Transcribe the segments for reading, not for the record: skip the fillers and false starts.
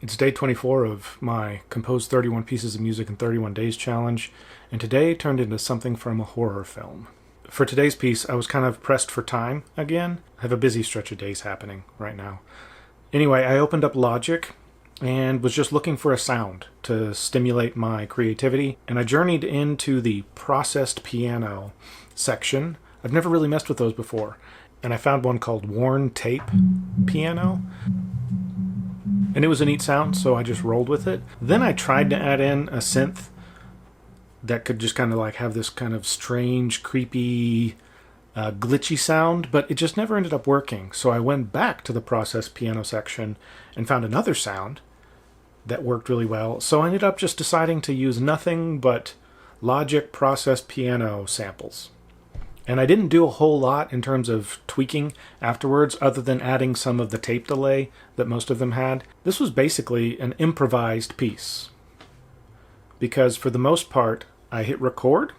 It's day 24 of my Compose 31 Pieces of Music in 31 Days challenge, and today turned into something from a horror film. For today's piece, I was kind of pressed for time again. I have a busy stretch of days happening right now. Anyway, I opened up Logic and was just looking for a sound to stimulate my creativity, and I journeyed into the processed piano section. I've never really messed with those before, and I found one called worn tape piano. And it was a neat sound, so I just rolled with it. Then I tried to add in a synth that could just kind of like have this kind of strange, creepy, glitchy sound, but it just never ended up working. So I went back to the processed piano section and found another sound that worked really well. So I ended up just deciding to use nothing but Logic processed piano samples. And I didn't do a whole lot in terms of tweaking afterwards, other than adding some of the tape delay that most of them had. This was basically an improvised piece, because for the most part, I hit record,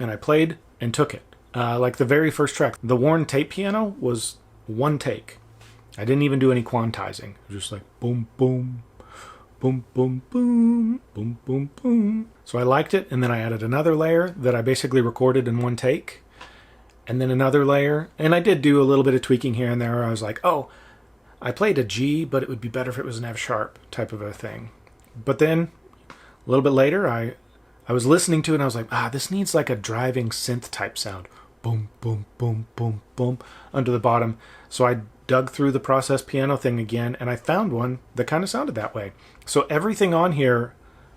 and I played and took it. Like the very first track, the worn tape piano was one take. I didn't even do any quantizing. It was just like boom, boom, boom, boom, boom, boom, boom, boom. So I liked it, and then I added another layer that I basically recorded in one take, and then another layer. And I did do a little bit of tweaking here and there. I was like, oh, I played a G, but it would be better if it was an F sharp type of a thing. But then a little bit later, I was listening to it, and I was like, this needs like a driving synth type sound. Boom, boom, boom, boom, boom, under the bottom. So I dug through the processed piano thing again, and I found one that kind of sounded that way. So everything on here,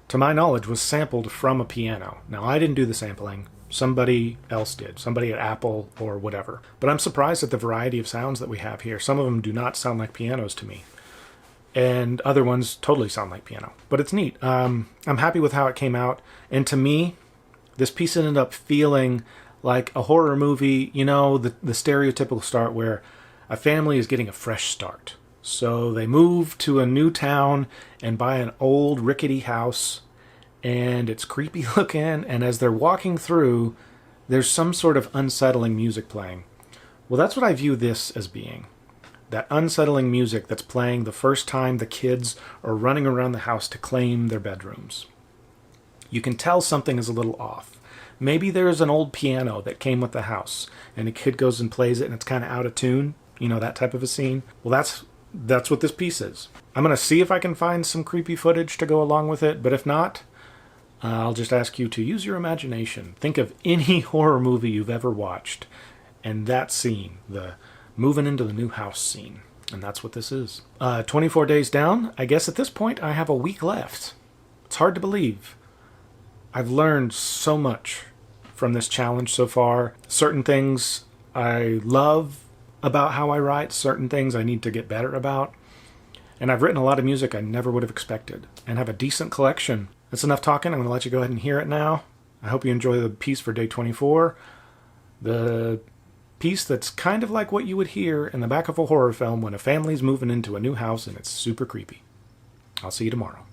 to my knowledge, was sampled from a piano. Now, I didn't do the sampling. Somebody else did. Somebody at Apple or whatever. But I'm surprised at the variety of sounds that we have here. Some of them do not sound like pianos to me, and other ones totally sound like piano. But it's neat. I'm happy with how it came out. And to me, this piece ended up feeling like a horror movie, you know, the stereotypical start where a family is getting a fresh start. So they move to a new town and buy an old rickety house, and it's creepy looking, and as they're walking through, there's some sort of unsettling music playing. Well, that's what I view this as being. That unsettling music that's playing the first time the kids are running around the house to claim their bedrooms. You can tell something is a little off. Maybe there's an old piano that came with the house, and a kid goes and plays it, and it's kind of out of tune. You know, that type of a scene. Well, that's what this piece is. I'm going to see if I can find some creepy footage to go along with it, but if not, I'll just ask you to use your imagination. Think of any horror movie you've ever watched, and that scene, the moving into the new house scene. And that's what this is. 24 days down, I guess at this point I have a week left. It's hard to believe. I've learned so much from this challenge so far. Certain things I love about how I write, certain things I need to get better about. And I've written a lot of music I never would have expected, and have a decent collection. That's enough talking. I'm going to let you go ahead and hear it now. I hope you enjoy the piece for day 24. The piece that's kind of like what you would hear in the back of a horror film when a family's moving into a new house and it's super creepy. I'll see you tomorrow.